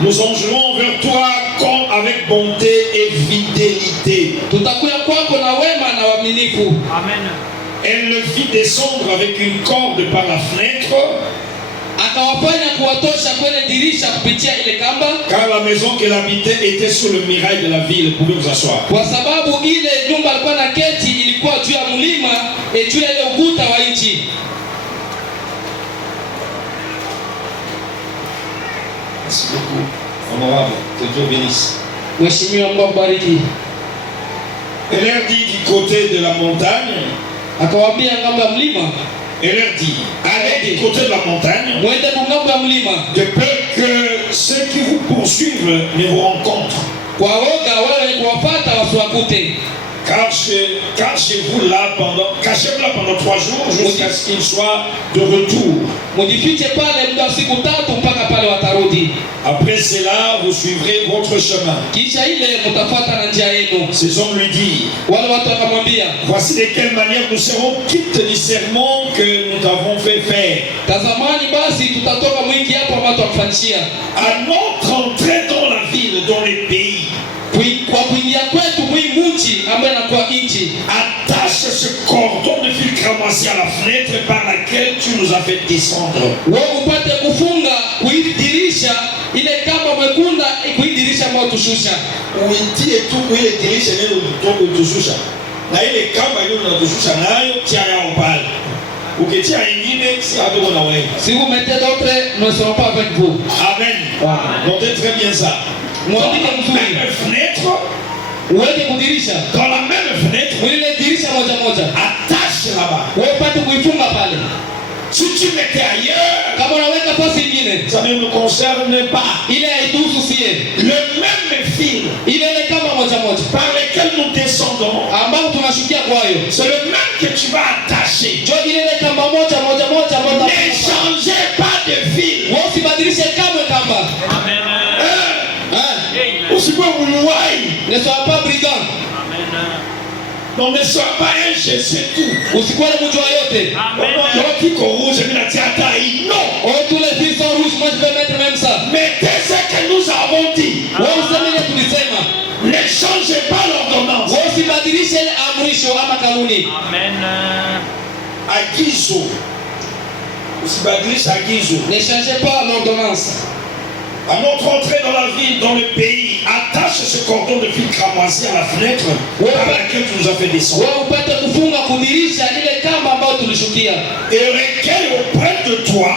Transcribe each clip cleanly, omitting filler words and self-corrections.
Nous enjouons vers toi comme avec bonté et fidélité. Amen. Elle le fit descendre avec une corde par la fenêtre, car la maison qu'elle habitait était sur le mirail de la ville. Vous pouvez vous asseoir. Merci beaucoup, honorable, que Dieu bénisse. Elle leur dit du côté de la montagne, elle leur dit, allez du côté de la montagne, de peur que ceux qui vous poursuivent ne vous rencontrent. Cachez-vous là pendant 3 jours jusqu'à ce qu'il soit de retour. Après cela, vous suivrez votre chemin. Ces hommes lui disent, voici de quelle manière nous serons quittes du serment que nous t'avons fait faire. À notre entrée dans la ville, dans les pays, attache ce cordon de fil cramoisi à la fenêtre par laquelle tu nous as fait descendre. Uitie tu ile dirisha neno mtongo tushusha. Na ile kamba ile unatushusha nayo tia yao pale. Ukitia ingine si hapo na wewe. Si vous mettez d'autres, nous ne serons pas avec vous. Amen. Notez très bien ça. Dans la même fenêtre, dans la même fenêtre, attache là-bas. Si tu mettais ailleurs, ça ne nous concerne pas. Le même fil par lequel nous descendons, c'est le même que tu vas attacher. Ne changez pas de fil. Amen. Ne sois pas brigand. Non, ne sois pas un Jésus-tout. Amen. Non. Oh, tous les fils sont rouges, moi je vais mettre même ça. Mettez ce que nous avons dit. Ne changez pas l'ordonnance. Amen. Agizo. Ne changez pas l'ordonnance. À notre entrée dans la ville, dans le pays, attache ce cordon de fil cramoisi à la fenêtre par laquelle tu nous as fait descendre. Et recueille auprès de toi.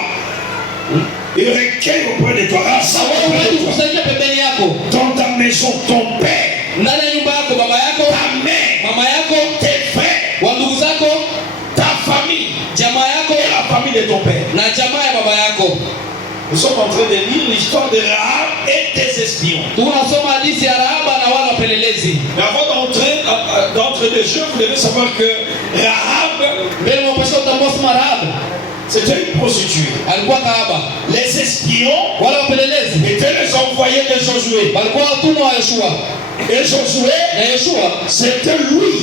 Dans ta maison, ton père, ta mère, tes frères, ta famille et la famille de ton père. Nous sommes en train de lire l'histoire de Rahab et des espions. Mais avant d'entrer de jeu, vous devez savoir que Rahab, c'était une prostituée. Les espions étaient les envoyés de Josué. Et Josué, c'était lui.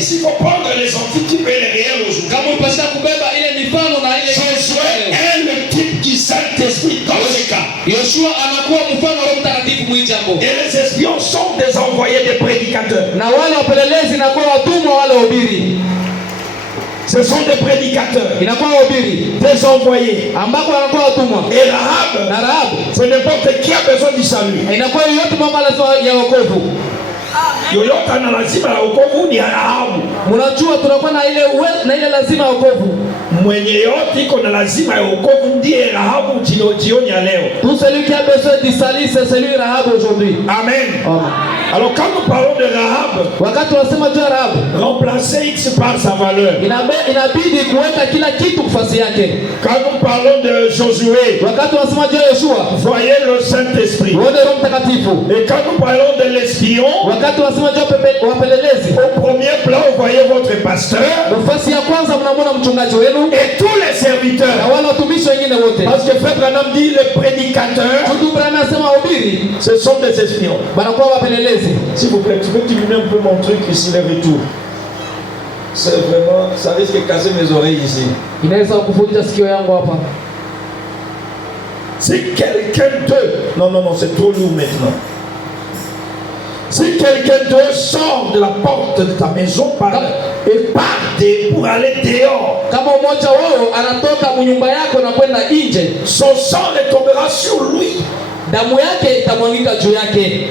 S'il faut prendre les antitypes et les réels aujourd'hui, Josué est le type du Saint-Esprit dans ce cas. Et les espions sont des envoyés des prédicateurs. Ce sont des prédicateurs, des envoyés. Et Rahab, c'est n'importe qui a besoin du salut. Yoyote ana lazima la wokovu ni Rahabu. Mnajua tunakuwa na ile lazima ya wokovu. Mwenye yote iko na lazima ya wokovu ndiye Rahabu jioni ya leo. Tout celui qui a besoin du salut, c'est celui Rahab aujourd'hui. Amen. Alors quand nous parlons de Rahab, wakati tunasema juu ya Rahab, remplacer X par sa valeur. Inabidi kuweka kila kitu nafasi yake. Quand nous parlons de Josué, wakati tunasema juu ya Yoshua, voyez le Saint-Esprit. Et quand nous parlons de l'espion, wakati tunasema juu ya wapelelezi, au premier plan vous voyez votre pasteur, nafasi ya kwanza mnamuona mchungaji wenu et tous les serviteurs. Na wale watumishi wengine wote. Parce que Frère Branham dit les prédicateurs, ce sont des espions. S'il vous plaît, tu peux diminuer un peu mon truc ici, le retour. C'est vraiment, ça risque de casser mes oreilles ici. Si quelqu'un d'eux, non, c'est trop lourd maintenant. Si quelqu'un d'eux sort de la porte de ta maison et part pour aller dehors, kama mmoja wao anatoka mnyumba yako na kwenda nje, son sang ne tombera sur lui. Damu yake itamwangika juu yake.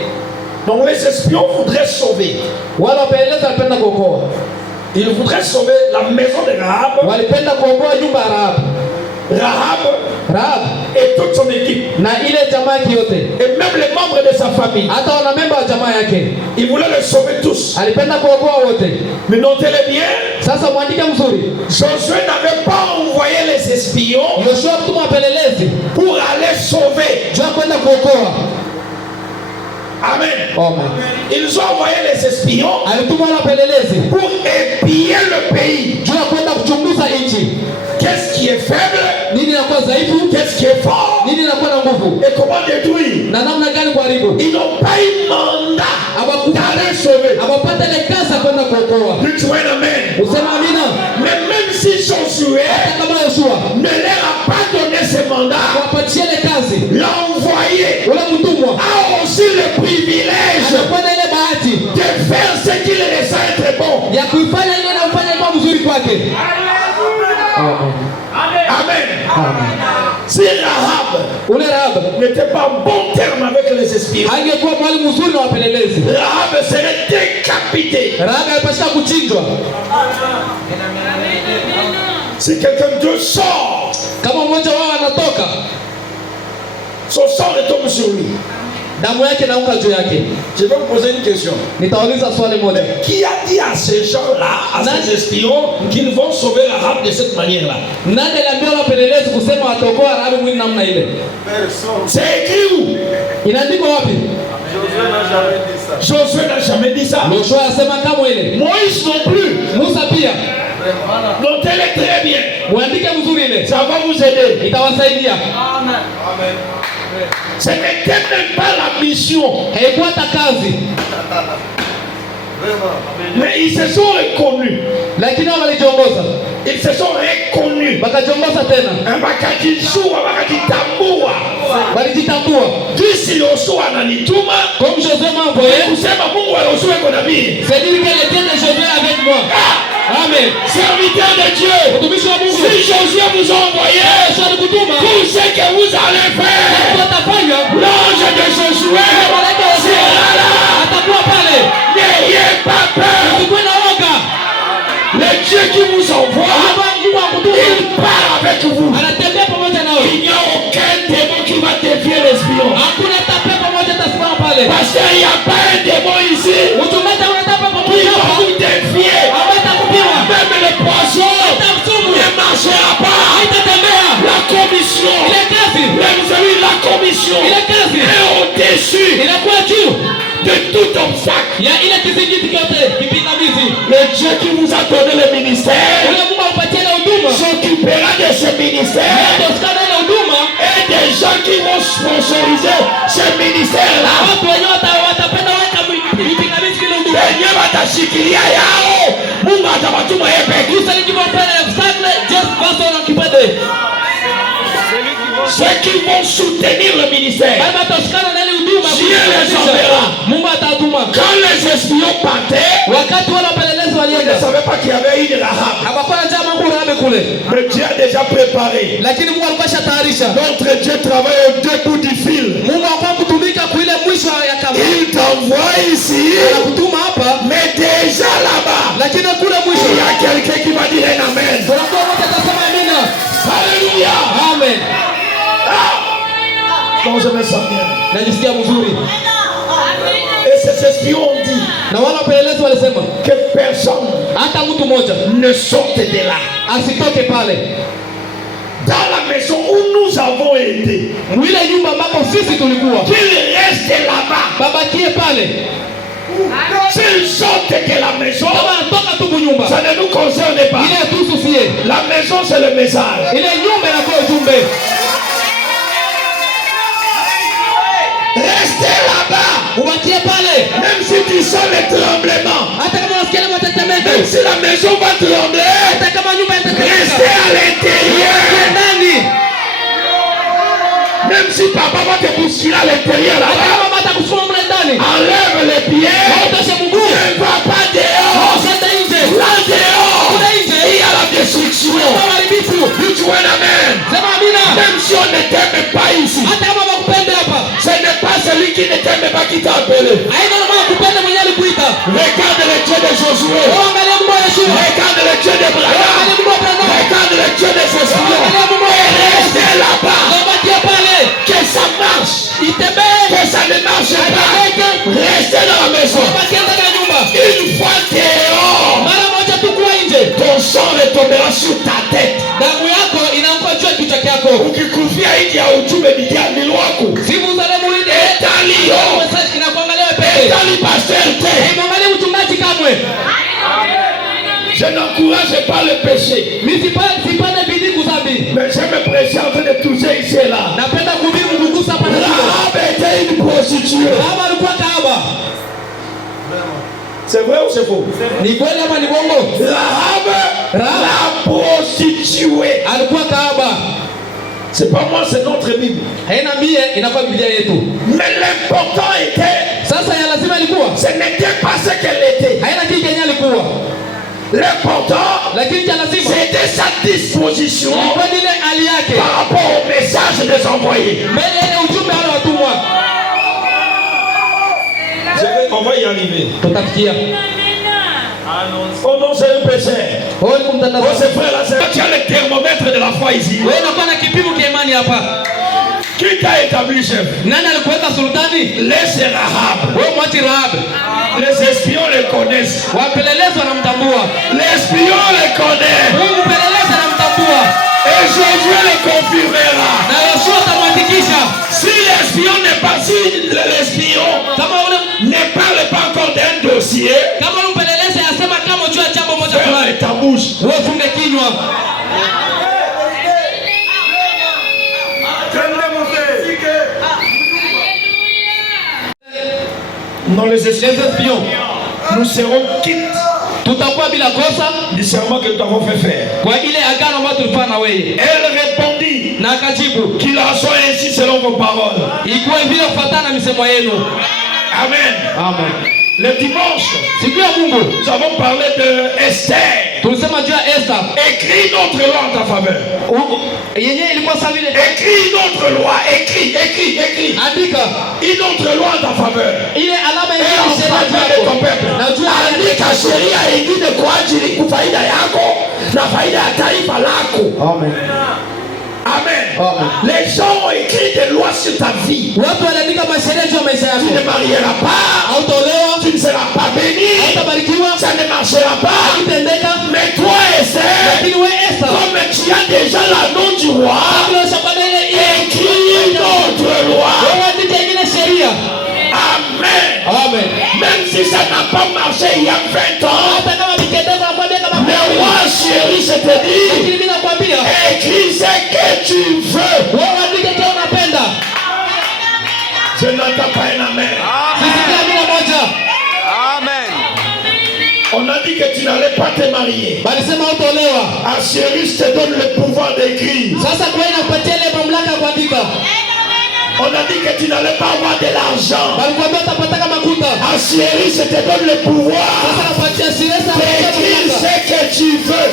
Donc les espions voudraient sauver. Wala wapelelezi walipenda kuokoa. Ils voudraient sauver la maison de Rahab. Walipenda kuokoa nyumba ya Rahab. Rahab et toute son équipe. Na ile jamaa yake yote. Et même les membres de sa famille. Hata wanamemba wa jamaa yake. Il voulait les sauver tous. Alipenda kuokoa wote. Mais notez-le bien. Sasa mwandike mzuri. Josué n'avait pas envoyé les espions. Yoshua kutuma wapelelezi pour aller sauver. Jua kwenda kuokoa. Amen. Amen. Ils ont envoyé les espions alituma wapelelezi pour épier le pays. Jua kwenda kuchunguza nchi. Qu'est-ce qui est faible? Nini inakuwa dhaifu? Qu'est-ce qui est fort? Nini inakuwa na nguvu? Et comment détruire? Na namna gani kuharibu? Ils n'ont pas eu mandat d'aller sauver. Hawapata ile kazi kwenda kuokoa. Tu vois, amen. Usema amina. Mais même si Josué kama Yoshua ne leur a pas donné ce mandat, wapatie ile kazi, l'envoyé ule mtumwa a aussi le privilège anakuwa na ile bahati de faire ce qu'il le sent être bon. ya kuifanya ile na ufanye kwa mzuri kwake. Amen. Amen. Amen. Si Rahab n'était pas en bon terme avec les espions, angekuwa mwalimu mzuri na wapelelezi, Rahab serait décapité. Rahab alipaswa kuchinjwa. Si quelqu'un d'eux sort, kama mmoja wao anatoka, son sang retombe sur lui. Damu yake inaanguka juu yake. Je vais vous poser une question. Nitauliza swali moja. Qui a dit à ces gens-là, à ces espions, qu'ils vont sauver Rahab de cette manière-là? Nani aliambia wapelelezi kusema wataokoa Rahab mwini namna ile? C'est écrit où? Inaandikwa wapi? Josué n'a jamais dit ça. Joshua asema kama ile. Moïse non plus. Musa pia. Notez-le très bien. Muandike mzuri ile. Ça va vous aider. Itawasaidia. Amen. Ce n'était même pas la mission. Haikuwa hata kazi. Mais ils se sont reconnus. Lakini wao walijiongoza. Ils se sont reconnus. Wakajiongoza tena. Wakajijua, wakajitambua. Walijitambua. Jinsi Yoshua ananituma, comme Josué m'a envoyé, kusema Mungu wa Yoshua yuko na mimi. C'est dire que le Dieu de Josué avec moi. Amen. Serviteur de Dieu. Mtumishi wa Mungu. Si Josué vous a envoyé, tout ce que vous allez faire, l'ange de Josué sera là. Atakuwa pale. N'ayez pas peur. Usiwe na woga. Le Dieu qui vous envoie, il part avec vous. Anatembea pamoja nawe. Il n'y a aucun démon qui va défier l'espion. Hakuna tape pamoja tasimama pale. Parce qu'il n'y a pas un démon ici Utumeta unatapa qui pamoja va hapa. vous défier. Hawatakupiwa. Même le poisson ne marchera pas. Haitatembea. La commission, Ile kazi. vous avez la commission Ile kazi. est au-dessus Inakuwa juu de tout obstacle. ya ile kizingiti kyote kipingamizi. Le Dieu qui vous a donné le ministère Ule Mungu alipatia na huduma. s'occupera de ce ministère Toskana na huduma. et des gens qui vont sponsoriser ce ministère-là. Watu wenyewe watapenda weka vipingamizi kile huduma. Wenyewe watashikilia yao, Mungu atawatuma yeye pekee. Kisa nikipopenda obstacle just pass on kipande. Ceux qui vont soutenir le ministère, Baba toskana na ile huduma. Dieu les enverra. Mungu atatuma. Quand les espions partaient, Wakati wale wapelelezi ils ne walienda. savaient pas qu'il y avait une Rahab. Hapakuwa na jamaa Mungu Rahabe kule. Mais Dieu a déjà préparé. Lakini Mungu alikuwa shatayarisha. Notre Dieu travaille au deux bouts du fil. Mungu alikuwa kutumika kuile mwisho ya kama. Il t'envoie ici, Anakutuma hapa, mais déjà là-bas, lakini kule mwisho il y a quelqu'un qui va dire un amen. tunakuwa wote tasema amina. Alléluia. Amen. Donc je me sens bien. Najisikia mzuri. Et ces espions ont dit Na wale wapelelezi walisema que personne hata mtu mmoja ne sorte de là. asitoke pale. Dans la maison où nous avons été, Mwile nyumba ambapo sisi tulikuwa. qu'il reste là-bas. Babakie pale. S'ils sortent de la maison, Kama anatoka tu kunyumba. ça ne nous concerne pas. Ile tususie. La maison c'est le message. Ile nyumba inakuwa ujumbe. Restez là-bas. Ubakie pale. Même si tu sens le tremblement, Hata kama unasikia matetemeko. même si la maison va trembler, Hata kama nyumba restez itatetemeka. à l'intérieur. Ndani. Même si papa va te bousculer à l'intérieur là-bas, enlève les pieds, ne va pas dehors. Là dehors, il y a la destruction. Dis amen. Même si on ne t'aime pas ici, ce n'est pas celui qui ne t'aime pas qui t'a appelé. Regarde le Dieu de Josué. Regarde le Dieu d'Abraham. Regarde le Dieu de Cécile. Restez là-bas. Que ça marche. Que ça ne marche pas. Restez dans la maison. Une fois dehors, ton sang retombera sur ta tête. Ukikufia hiki ya ujumbe ni lwako. Etali pasteur te. Je n'encourage pas le péché. Mais je me prêche en train de toucher ici et là. Rahab était une prostituée. C'est vrai ou c'est faux? Rahab, la prostituée. C'est pas moi, c'est notre Bible. Mais l'important était, ce n'était pas ce qu'elle était. L'important, c'était sa disposition par rapport au message des envoyés. On va y arriver. Oh non, c'est un péché. Oh, c'est frère, là, c'est... Tu as le thermomètre de la foi ici. Qui t'a établi chef? Laisse Rahab. Les espions le connaissent. Les espions le connaissent. Et Josué le confirmera. Si l'espion n'est pas, si l'espion ne parle pas encore d'un dossier, ferme ta bouche. Non, les espions, nous serons quittes du serment que nous avons fait faire. Elle répondit qu'il en soit ainsi selon vos paroles. Amen. Amen. Le dimanche, nous avons parlé de Esther. Écris notre loi en ta faveur. Écris notre loi. Écris. Une autre loi en ta faveur. Et en faveur de ton peuple. Andika sheria ingine kwa ajili kufaida yako na faida ya taifa lako. Amen. Amen. Les gens ont écrit des lois sur ta vie. Tu ne marieras pas. Tu ne seras pas béni. Ça ne marchera pas. Mais toi, Esther, comme tu as déjà l'anneau du roi, écris notre loi. Amen. Même si ça n'a pas marché il y a 20 ans, mais moi chérie, je te dis, écris ce que tu veux. Je n'entends pas un amen. Amen. On a dit que tu n'allais pas te marier. Ah chérie, je te donne le pouvoir d'écrire. On a dit que tu n'allais pas avoir de l'argent. Ah chérie, je te donne le pouvoir d'écrire ce que tu veux.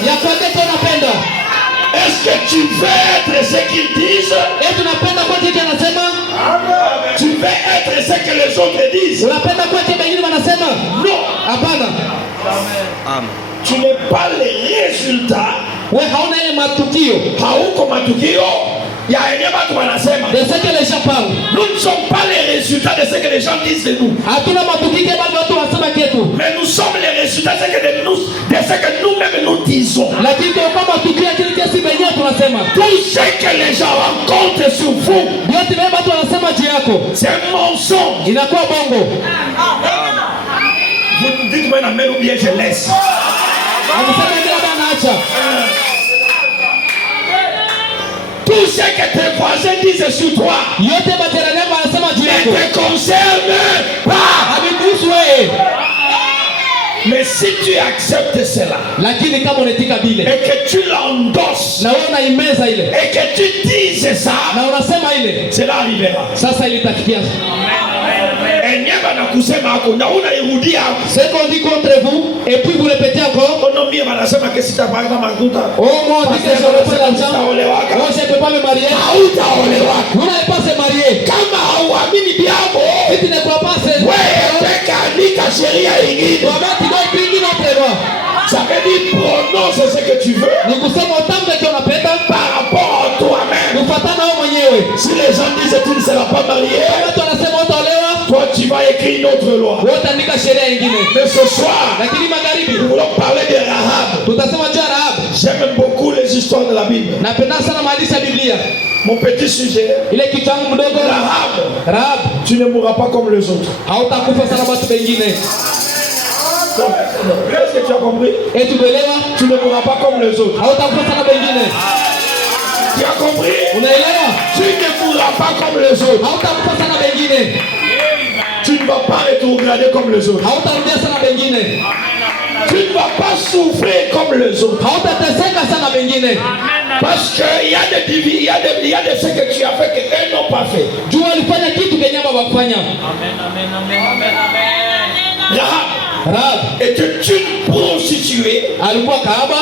Est-ce que tu veux être ce qu'ils disent? Tu veux être ce que les autres disent? Non. Amen. Tu n'es pas les résultats. Hauko matukio. Nous ne sommes pas les résultats de ce que les gens disent de nous. Mais nous sommes les résultats de ce que nous-mêmes nous disons. Tout ce que les gens rencontrent sur vous, c'est un mensonge. Vous nous dites moi amen ou bien je laisse. Tout ce que tes voisins disent sur toi ne te concerne pas. Mais si tu acceptes cela, lakini kama unatika bile et que tu l'endosses, na wewe unaimeza ile et que tu dises ça, na unasema ile, cela arrivera. sasa ilitafikia. Enyeba na kusema hako na unairudia hako. C'est qu'on dit contre vous et puis vous répétez encore. Ono mie wanasema que si tu pas kama makuta. Oh moi on dit que je ne peux pas l'argent. Moi je ne peux pas me marier. Hautaolewaka. Vous n'allez pas se marier. Kama hauamini biabo, Si tu ne crois pas c'est wewe peka andika sheria ingine. toi-même tu dois écrire une autre loi. Ça veut dire prononce ce que tu veux Ni kusema utambe kile unapenda par rapport à toi-même. kufuatana wewe mwenyewe. Si les gens disent que tu ne seras pas marié, Watu wanasema utaolewa, toi tu vas écrire une autre loi. wewe utaandika sheria nyingine. Mais ce soir, Lakini magharibi nous voulons parler de Rahab. tutasema juu ya Rahab. J'aime beaucoup les histoires de la Bible. Napenda sana hadithi ya Biblia. Mon petit sujet, Ile kichwa changu mdogo, Rahab, Rahab, tu ne mourras pas comme les autres. hautakufa sana watu wengine. Est-ce que tu as compris? Eti unaelewa? Tu ne mourras pas comme les autres. Hautakufa sana wengine. Tu as compris? Unaelewa? Tu ne mourras pas comme les autres. Hautakufa sana wengine. Tu ne vas pas rétrograder comme les autres. Hautarudia sana wengine. Tu ne vas pas souffrir comme les autres. Hautateseka sana wengine. Parce qu'il y a des il y a des ce que tu as fait que eux n'ont pas fait. Juu walifanya kitu kenye hawakufanya. Rahab Rahab était une prostituée alikuwa kahaba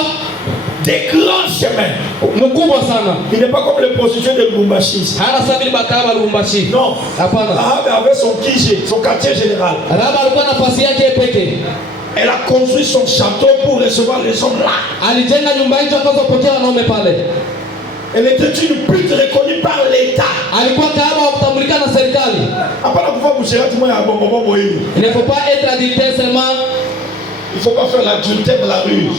des grands chemins. mkubwa sana. Il n'est pas comme les prostituées de Lubumbashi. Hana sabili bakahaba Lubumbashi. Non. Hapana. Rahab avait son QG, son quartier général. Rahab alikuwa nafasi yake peke. Elle a construit son château pour recevoir les hommes là. Alijenga nyumba hiyo akazopokea wanaume pale. Elle était une pute reconnue par l'État. Alikuwa kahaba wa kutambulika na serikali. Hapana kufa kushirati moya bongo hili. Il ne faut pas être adultère seulement. Il ne faut pas faire l'adultère de la rue.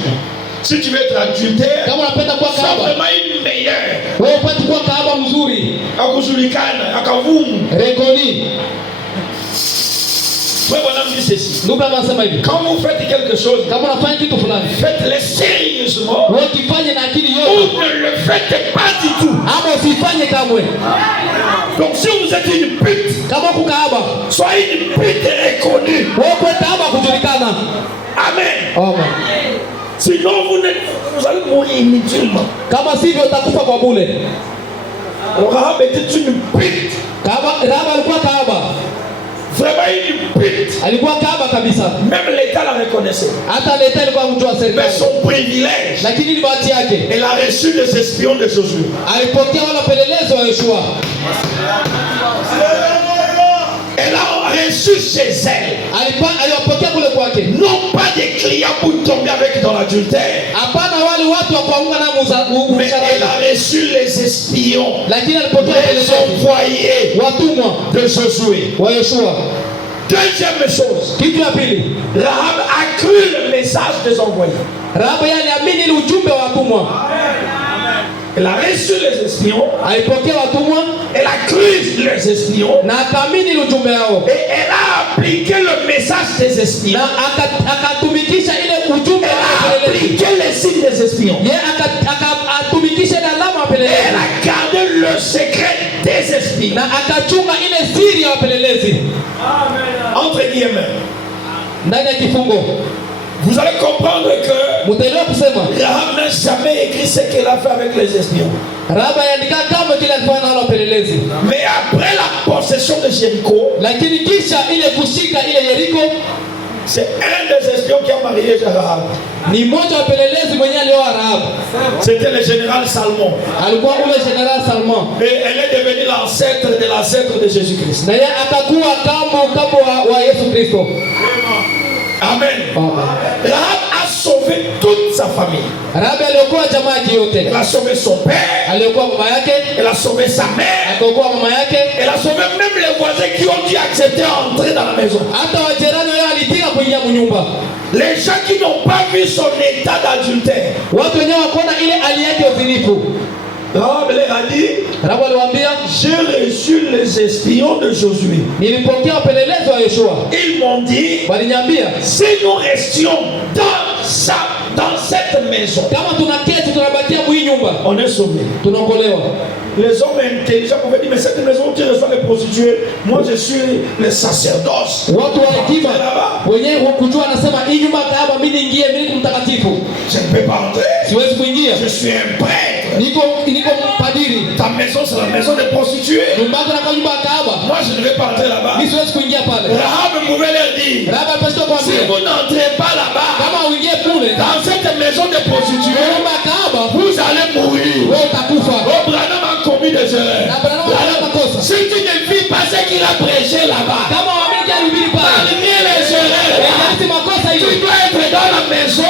Si tu veux être adultère, Kama unapenda kuwa sois kahaba, vraiment une meilleure. wewe upate kuwa kahaba mzuri. Akujulikana, akavumu. Rekoni. Frère Bonhomme dit ceci. Ndugu anasema hivi. Quand vous faites quelque chose, Kama unafanya kitu fulani, faites-le sérieusement wewe kifanye na akili ou yote. ne le faites pas du tout. Ama usifanye kamwe. Donc si vous êtes une pute, Kama uko kahaba, soyez une pute reconnue. wewe kwa kahaba kujulikana. Amen. Amen. Sinon vous allez mourir inutilement. Kama sivyo utakufa kwa bure. Alors Rahab était une pute. Rahab alikuwa kahaba. Vraiment une pute. Alikuwa kahaba kabisa. Même l'État la reconnaissait. Hata leta ilikuwa mtu wa Mais serikali. son privilège, Lakini ni bahati yake. elle a reçu des espions de Josué. Alipokea wala pelelezo wa Yoshua. Elle a reçu chez elle. Aliwapokea kule kwake. Non pas des clients pour tomber avec dans l'adultère. Hapana wale watu wa kuunga na Mais elle a reçu les espions, lakini alipokea les pelelezo envoyés watumwa de Josué. wa Yoshua. Deuxième chose, Kitu ya pili, Rahab a cru le message des envoyés. Rahab yeye aliamini ile ujumbe wa watumwa. Elle a reçu les espions, Alipokea watumwa elle a cru les espions na akaamini ile ujumbe wao. et elle a appliqué le message des espions. Na akatumikisha ile ujumbe Elle a wa pelelezo. appliqué les signes des espions. Yeye akatumikisha ile alama ya Et elle pelelezo. a gardé le secret des espions. Na akachunga ile siri ya wapelelezi Entre guillemets, ndani ya kifungo. vous allez comprendre que Mtaelewa kusema Rahab n'a jamais écrit ce qu'elle a fait avec les espions. Rahab aliandika kama kile alifanya na wale wapelelezi. Mais après la possession de Jéricho, Lakini kisha ile kushika ile Yeriko, c'est un des espions qui a marié Rahab. ni mmoja wa wapelelezi mwenye alioa Rahab. C'était le général Salmon. Alikuwa ule General Salman. Et elle est devenue l'ancêtre de l'ancêtre de Jésus-Christ. Na yeye akakuwa kama wa Yesu Kristo. Amen. Rahab a sauvé toute sa famille. Rahab aliokoa jamaa yake yote. Elle a sauvé son père. Aliokoa mama yake, Elle a sauvé sa mère. akaokoa mama yake. Elle a sauvé même les voisins qui ont dû accepter d'entrer dans la maison. Hata wajirani wao walitika kuingia mnyumba. Les gens qui n'ont pas vu son état d'adultère. Watu wenyewe wakuona ile hali yake ya uzinifu. Rahab leur a dit, Rahab aliwaambia, j'ai reçu les espions de Josué. nilipokea wapelelezi wa Yoshua. Ils m'ont dit, Waliniambia, si nous restions dans dans cette maison, kama tunaketi tunabakia mwi nyumba, on est sauvé. tunaokolewa. Les hommes intelligents pouvaient dire, mais cette maison qui reçoit les prostituées, moi je suis le sacerdoce. Watu wa hekima wenyewe kujua anasema hii nyumba kaaba mimi niingie, mimi mtakatifu. Je ne peux pas entrer. Siwezi kuingia. Je suis un prêtre. Niko padiri. Ta maison c'est la maison des prostituées. Nyumba yako na nyumba kaaba. Moi je ne vais pas entrer là-bas. Mimi siwezi kuingia pale. Rahab pouvait leur dire, si vous n'entrez pas là-bas, kama uingie kule dans cette maison des prostituées, nyumba kaaba, vous allez mourir. wewe utakufa. Branham a commis des erreurs. Si tu ne vis pas ce qu'il a prêché là-bas, malgré les erreurs, tu dois être dans la maison de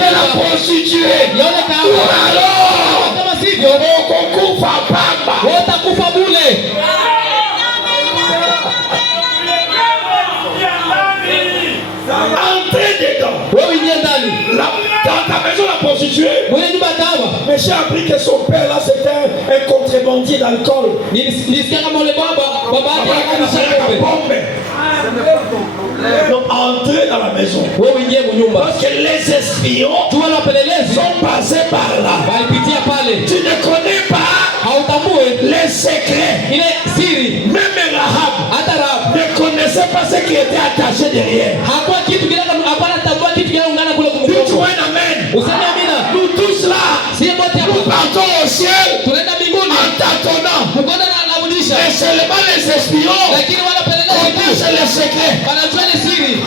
la prostituée. Ou alors, au concours Fapamba. Entrez dedans. Dans ta maison, la prostituée, mais j'ai appris que son père là c'était un contrebandier d'alcool. Donc entrez dans la maison. Parce que les espions sont passés par là. Tu ne connais pas les secrets. Même Rahab ne connaissait pas ce qui était attaché derrière. Tu vois un amen. Nous tous là, nous partons au ciel en tâtonnant. Et seulement les espions connaissent les secrets.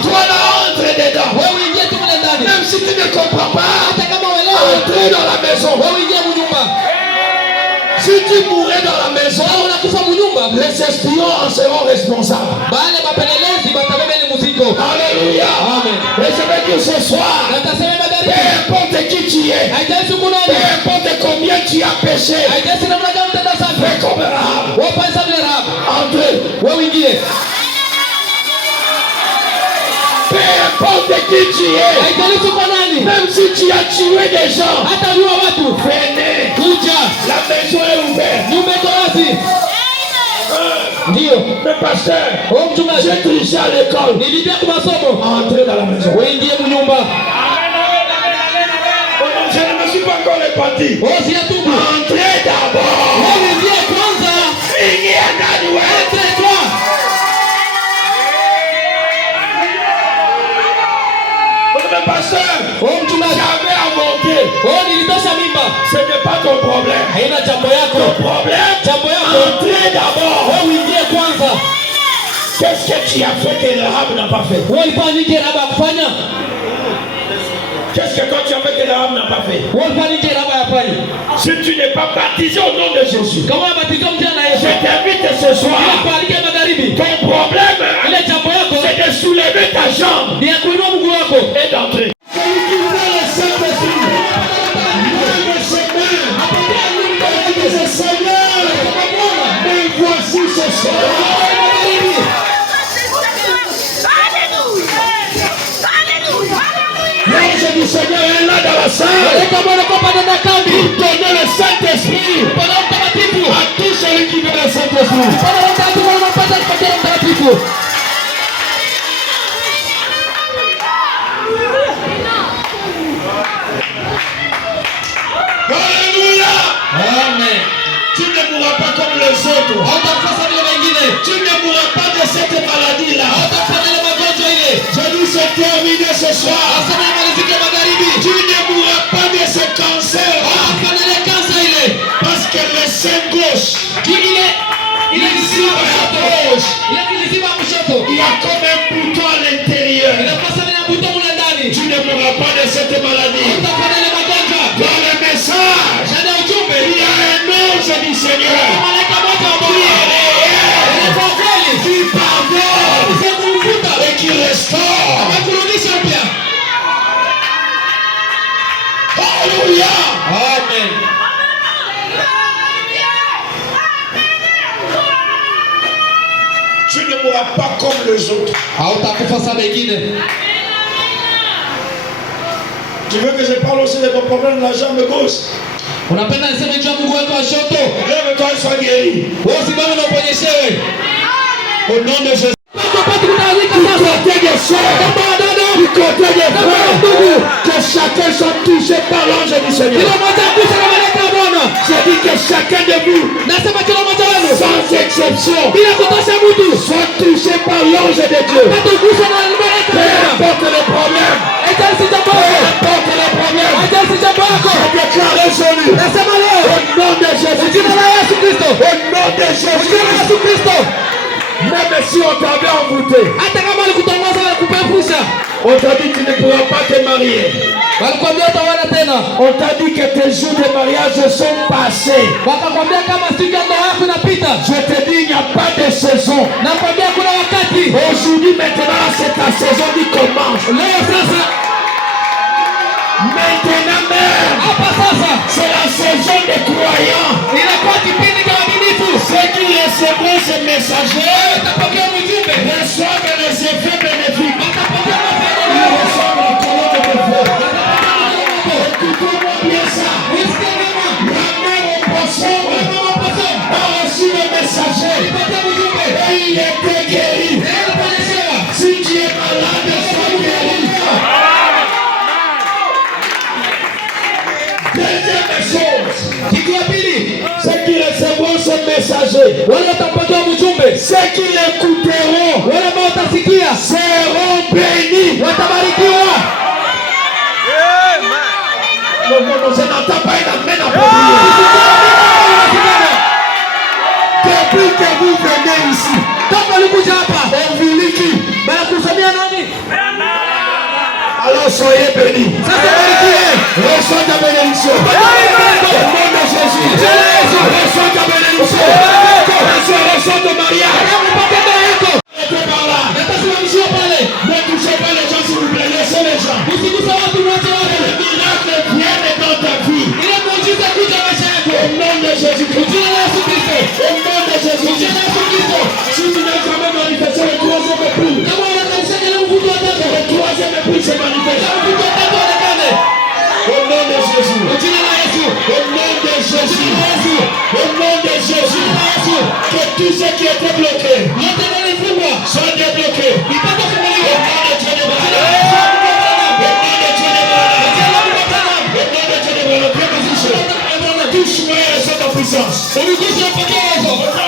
Toi là, entre dedans. Même si tu ne comprends pas, entre dans la maison. Si tu mourrais dans la maison, les espions en seront responsables. Alléluia. Et je veux dire ce soir, peu importe qui tu es, peu importe combien tu as péché, fais comme Rahab. Entrez. Peu importe qui tu es, même si tu as tué des gens, venez. La maison est ouverte. Mais pasteur, j'ai triché à l'école. Entrez dans la maison. Je ne me suis pas encore réparti. Entrez d'abord. Il y a mais pasteur, j'avais à monter. Ce n'est pas ton problème. Ton problème, entrez d'abord. Qu'est-ce que tu as fait que Rahab n'a pas fait? Qu'est-ce que toi tu as fait que Rahab n'a pas fait? Si tu n'es pas baptisé au nom de Jésus, je t'invite ce soir. Ton problème, c'est de soulever ta jambe et d'entrer. Mais voici ce soir. L'ange du Seigneur est là dans la salle. Pour donner le Saint-Esprit à tout celui qui veut le Saint-Esprit. Alléluia. Amen. Tu ne mourras pas comme les autres. Tu ne mourras pas de cette maladie-là. Je dis c'est terminé ce soir. Tu ne mourras pas de ce cancer. Parce que le sein gauche, il est ici à gauche. Il y a comme un bouton à l'intérieur. Tu ne mourras pas de cette maladie. Dans le message, il y a un ange du Seigneur qui pardonne et qui restaure. Alléluia. Amen. Tu ne mourras pas comme les autres. Tu veux que je parle aussi de vos problèmes de la jambe gauche? Lève-toi et sois guéri. Au nom de Jésus. Du côté des soeurs, du côté des frères, d'eux sont touchés par l'ange du Seigneur. Je dis que chacun de vous, sans exception, sont touchés par l'ange de Dieu. Peu importe le problème, je déclare résolu. Au nom de Jésus. Au nom de Jésus. Même si on t'avait envoûté, on t'a dit que tu ne pourras pas te marier. On t'a dit que tes jours de mariage sont passés. Je te dis, il n'y a pas de saison. Aujourd'hui, maintenant, c'est ta saison qui commence. Maintenant même, c'est la saison des croyants. Ceux qui recevront ces messagers reçoivent les effets bénéfiques. Ils reçoivent la colonne de feu. Écoutez-moi bien ça. La mère au poisson a reçu le messager et il était guéri. Si tu es malade, sois guéri. Deuxième chose, ceux qui recevront ce messager, ceux qui l'écouteront seront bénis. Non, je n'entends pas une amène à depuis que vous venez ici, alors soyez bénis. Reçois ta bénédiction. Au nom de Jésus. Reçois ta bénédiction. Reçois ton mariage. Arrêtez par là. Ne touchez pas les gens, s'il vous plaît. Laissez les gens. Le miracle vient dans ta vie. Au nom de Jésus. Au nom de Jésus. Si tu n'as jamais manifesté le troisième époux, le troisième époux s'est manifesté. Au nom de Jésus. Au nom de Jésus. Au nom de Jésus. Que tous ceux qui étaient bloqués soient débloqués. Au nom de Dieu de Touche-moi et reçois ta puissance.